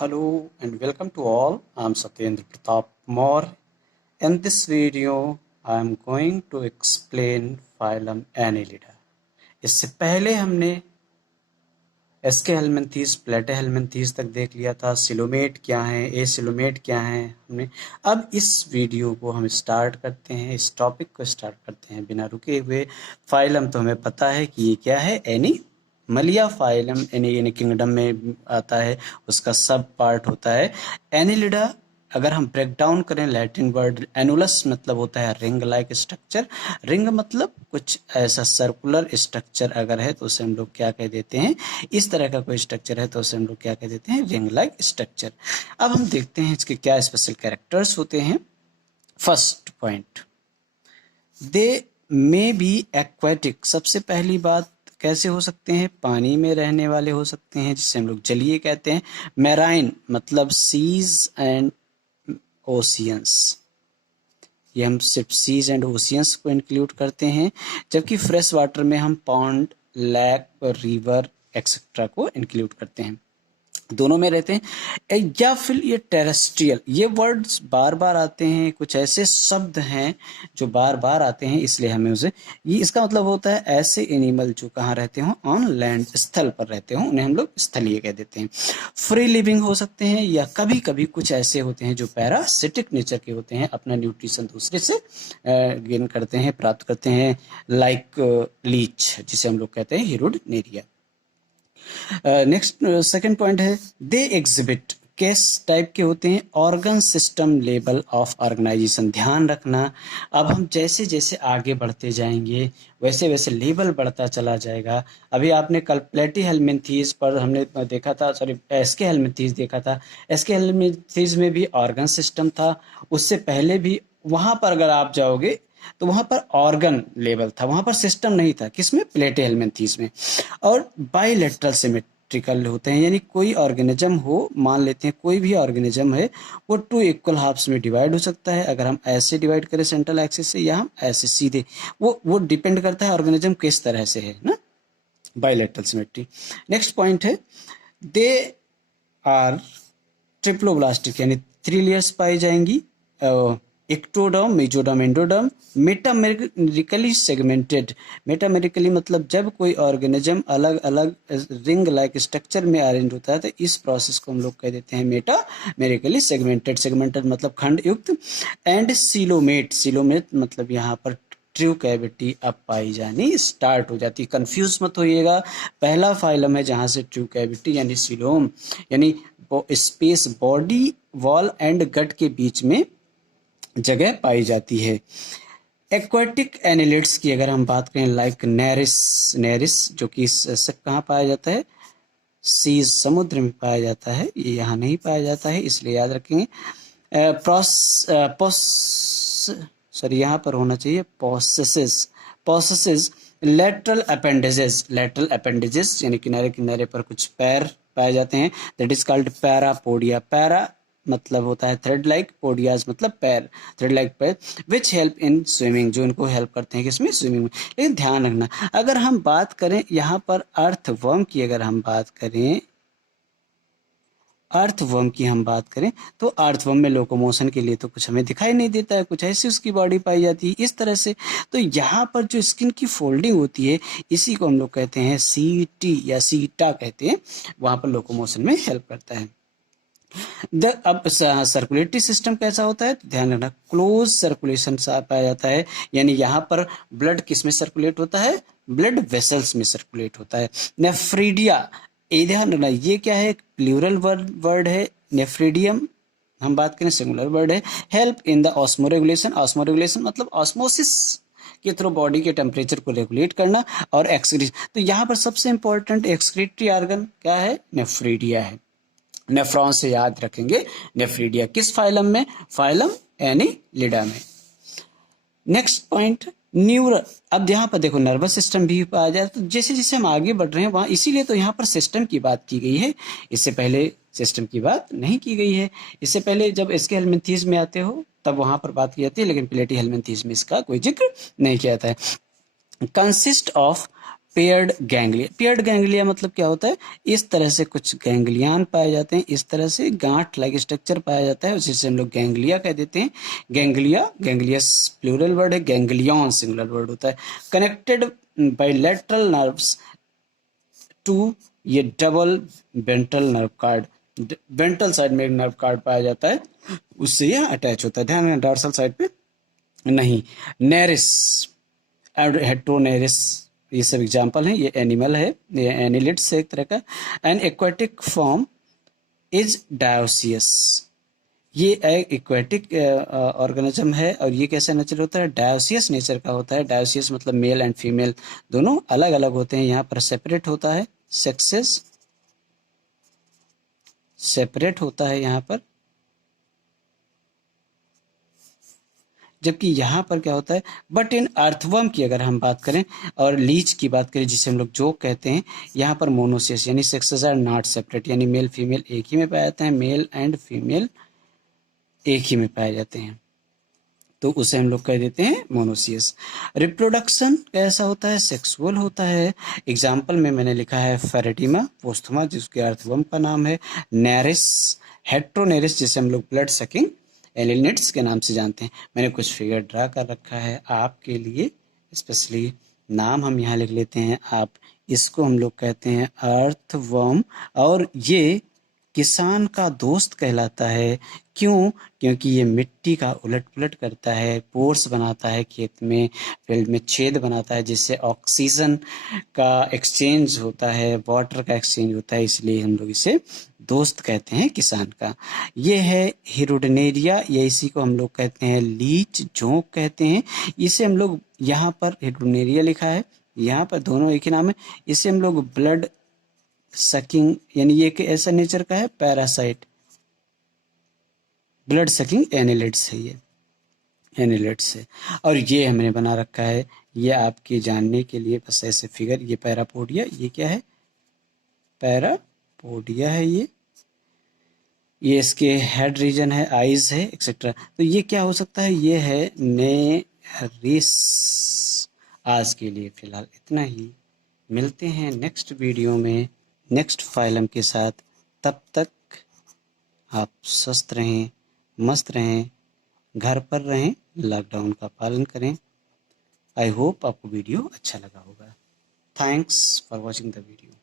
Hello and welcome to all. I'm Satyendra Pratap Moore. In this video, I'm going to explain phylum Annelida. इससे पहले हमने एस्केहेलमिन्थीस, प्लेटेहेलमिन्थीस तक देख लिया था. सिलोमेट क्या है, एसिलोमेट क्या है हमने. अब इस वीडियो को हम स्टार्ट करते हैं, इस टॉपिक को स्टार्ट करते हैं बिना रुके हुए. फाइलम तो हमें पता है कि ये क्या है, एनिमलिया फाइलम एनी किंगडम में आता है, उसका सब पार्ट होता है एनिलिडा. अगर हम ब्रेक डाउन करें, लैटिन वर्ड एनुलस मतलब होता है रिंग लाइक स्ट्रक्चर. रिंग मतलब कुछ ऐसा सर्कुलर स्ट्रक्चर अगर है तो उसे हम लोग क्या कह देते हैं, इस तरह का कोई स्ट्रक्चर है तो उसे हम लोग क्या कह देते हैं, रिंग लाइक स्ट्रक्चर. अब हम देखते हैं इसके क्या स्पेशल कैरेक्टर्स होते हैं. First point, they may be aquatic. सबसे पहली बात, कैसे हो सकते हैं, पानी में रहने वाले हो सकते हैं, जिसे हम लोग जलीय कहते हैं. मैराइन मतलब सीज एंड ओशियंस, ये हम सिर्फ सीज एंड ओशियंस को इंक्लूड करते हैं, जबकि फ्रेश वाटर में हम पॉन्ड, लेक, रिवर एक्सेट्रा को इंक्लूड करते हैं. दोनों में रहते हैं. या फिर ये टेरेस्ट्रियल, ये वर्ड्स बार बार आते हैं, कुछ ऐसे शब्द हैं जो बार बार आते हैं, इसलिए हमें उसे, ये इसका मतलब होता है ऐसे एनिमल जो कहाँ रहते हो, ऑन लैंड, स्थल पर रहते हो, उन्हें हम लोग स्थलीय कह देते हैं. फ्री लिविंग हो सकते हैं, या कभी कभी कुछ ऐसे होते हैं जो पैरासिटिक नेचर के होते हैं, अपना न्यूट्रिशन दूसरे से गेन करते हैं, प्राप्त करते हैं, लाइक लीच जिसे हम लोग कहते हैं हिरुडनेरिया. नेक्स्ट सेकंड पॉइंट है, दे एग्जिबिट. किस टाइप के होते हैं, organ system level of organization. ध्यान रखना, अब हम जैसे जैसे आगे बढ़ते जाएंगे वैसे वैसे लेवल बढ़ता चला जाएगा. अभी आपने कल प्लेटीहेलमिन्थीस पर हमने देखा था, सॉरी एस्केहेलमिन्थीस देखा था. एस्केहेलमिन्थीस में भी ऑर्गन सिस्टम था, उससे पहले भी वहां पर अगर आप जाओगे तो वहां पर ऑर्गन लेवल था, वहां पर सिस्टम नहीं था. किसमें, प्लेटीहेलमिन्थीस में. और बाइलेटरल सिमेट्रिकल होते हैं, यानी कोई ऑर्गेनिज्म हो, मान लेते हैं कोई भी ऑर्गेनिज्म है, वो टू इक्वल हाफ्स में डिवाइड हो सकता है. अगर हम ऐसे डिवाइड करें सेंट्रल एक्सिस से, या हम ऐसे सीधे, वो डिपेंड करता है ऑर्गेनिज्म किस तरह से है ना. Bilateral symmetry. नेक्स्ट पॉइंट है, दे आर ट्रिप्लोब्लास्टिक, यानी 3 लेयर्स पाई जाएंगी. Ectoderm, mesoderm, endoderm. Metamerically segmented. Metamerically मतलब जब कोई ऑर्गेनिज्म अलग अलग रिंग लाइक स्ट्रक्चर में अरेंज होता है तो इस प्रोसेस को हम लोग कह देते हैं मेटामेरिकली सेगमेंटेड. सेगमेंटेड मतलब खंड युक्त. And coelomate. सीलोमेट मतलब यहाँ पर ट्रू कैविटी अब पाई जानी स्टार्ट हो जाती है. कंफ्यूज मत होइएगा, पहला फाइलम है जहां से ट्रू कैविटी यानी सीलोम, यानी space body wall and gut के बीच में जगह पाई जाती है. एक्वाटिक एनिलिड्स की अगर हम बात करें, लाइक नेरिस. नेरिस जो कि कहाँ पाया जाता है, सीज, समुद्र में पाया जाता है, ये यहाँ नहीं पाया जाता है, इसलिए याद रखेंगे. सॉरी यहाँ पर होना चाहिए possesses. Possesses lateral appendages. Lateral appendages यानी किनारे किनारे पर कुछ पैर पाए जाते हैं, that is called parapodia. Para मतलब होता है थ्रेड लाइक, पोडियाज मतलब पैर, थ्रेड लाइक पैर, विच हेल्प इन स्विमिंग, जो इनको हेल्प करते हैं किसमें, स्विमिंग में. लेकिन ध्यान रखना, अगर हम बात करें यहाँ पर अर्थवर्म की, अगर हम बात करें अर्थवर्म की हम बात करें तो अर्थवर्म में लोकोमोशन के लिए तो कुछ हमें दिखाई नहीं देता है, कुछ ऐसी उसकी बॉडी पाई जाती है इस तरह से. तो यहाँ पर जो स्किन की फोल्डिंग होती है, इसी को हम लोग कहते हैं सीटी या सीटा कहते हैं, वहां पर लोकोमोशन में हेल्प करता है. अब सर्कुलेटरी सिस्टम कैसा होता है, तो ध्यान रखना, क्लोज सर्कुलेशन पाया जाता है, यानी यहाँ पर ब्लड किस में सर्कुलेट होता है, ब्लड वेसल्स में सर्कुलेट होता है. नेफ्रीडिया, ध्यान रखना, ये क्या है, प्लूरल वर्ड है. नेफ्रीडियम हम बात करें सिंगुलर वर्ड है. Help in the osmoregulation. Osmoregulation मतलब ऑस्मोसिस के थ्रू बॉडी के टेम्परेचर को रेगुलेट करना. और एक्सक्रीशन, तो यहाँ पर सबसे इंपॉर्टेंट एक्सक्रीटरी ऑर्गन क्या है, नेफ्रीडिया है. नेफ्रॉन से याद रखेंगे, नेफ्रीडिया किस फाइलम में, फाइलम एनिलिडा में. Next point, neural. अब यहाँ पर देखो नर्वस सिस्टम भी पाया जाए, तो जैसे जैसे हम आगे बढ़ रहे हैं वहाँ, इसीलिए तो यहाँ पर सिस्टम की बात की गई है, इससे पहले सिस्टम की बात नहीं की गई है. इससे पहले जब एस्केहेलमिन्थीस में आते हो तब वहां पर बात की जाती है, लेकिन प्लेटीहेलमिन्थीस में इसका कोई जिक्र नहीं किया जाता है. Consist of paired ganglia. Paired ganglia मतलब क्या होता है, इस तरह से कुछ गैंग्लियान पाए जाते हैं, इस तरह से गांठ लाइक स्ट्रक्चर पाया जाता है, उसी से हम लोग गैंग्लिया कह देते हैं। गैंग्लिया, गैंग्लियस प्लूरल वर्ड है, गैंग्लियन सिंगुलर वर्ड होता है। Connected by lateral nerves to, ये double ventral nerve cord, ventral side में एक नर्व कार्ड पाया जाता है, उससे यह अटैच होता है। ध्यान रखना डॉर्सल साइड पे नहीं। नेरिस और हेट्रोनेरिस, ये सब एग्जाम्पल हैं। ये एनिमल है, ये एनिलिड्स है एक तरह का। N aquatic form is dioecious, ये एक एक्वेटिक ऑर्गेनिज्म है और ये कैसा नेचर होता है, डायोसियस नेचर का होता है। डायोसियस मतलब मेल एंड फीमेल दोनों अलग अलग होते हैं, यहाँ पर सेपरेट होता है, सेक्सेस सेपरेट होता है यहाँ पर, जबकि यहाँ पर क्या होता है। बट इन अर्थवर्म की अगर हम बात करें और लीच की बात करें, जिसे हम लोग जोक कहते हैं, यहाँ पर मोनोसियस यानी सेक्सेस आर नॉट सेपरेट, यानी मेल फीमेल एक ही में पाए जाते हैं, मेल एंड फीमेल एक ही में पाए जाते हैं, तो उसे हम लोग कह देते हैं मोनोसियस। रिप्रोडक्शन कैसा होता है, सेक्सुअल होता है। एग्जाम्पल में मैंने लिखा है फेरेटिमा पोस्थुमा, जिसके अर्थवर्म का नाम है नेरिस, हेट्रोनेरिस जिसे हम लोग ब्लड सकिंग एलिनेट्स के नाम से जानते हैं। मैंने कुछ फिगर ड्रा कर रखा है आपके लिए स्पेशली, नाम हम यहाँ लिख लेते हैं। आप इसको हम लोग कहते हैं अर्थवर्म, और ये किसान का दोस्त कहलाता है। क्यों? क्योंकि ये मिट्टी का उलट पुलट करता है, पोर्स बनाता है खेत में, फील्ड में छेद बनाता है, जिससे ऑक्सीजन का एक्सचेंज होता है, वाटर का एक्सचेंज होता है, इसलिए हम लोग इसे दोस्त कहते हैं किसान का। ये है हिरोडनेरिया, या इसी को हम लोग कहते हैं लीच जोंक कहते हैं। इसे हम लोग, यहाँ पर हिरोडनेरिया लिखा है, यहाँ पर दोनों एक ही नाम है। इसे हम लोग ब्लड सकिंग, यानी ये कि ऐसा नेचर का है पैरासाइट, ब्लड सकिंग एनिलिड्स है, ये एनिलिड्स है। और ये हमने बना रखा है, ये आपके जानने के लिए बस ऐसे फिगर। ये पैरापोडिया, ये क्या है, पैरापोडिया है ये इसके हेड रीजन है, आईज है एक्सेट्रा। तो ये क्या हो सकता है, ये है नेरिस। आज के लिए फिलहाल इतना ही, मिलते हैं नेक्स्ट वीडियो में नेक्स्ट फाइलम के साथ। तब तक आप स्वस्थ रहें, मस्त रहें, घर पर रहें, लॉकडाउन का पालन करें। आई होप आपको वीडियो अच्छा लगा होगा। Thanks for watching the video.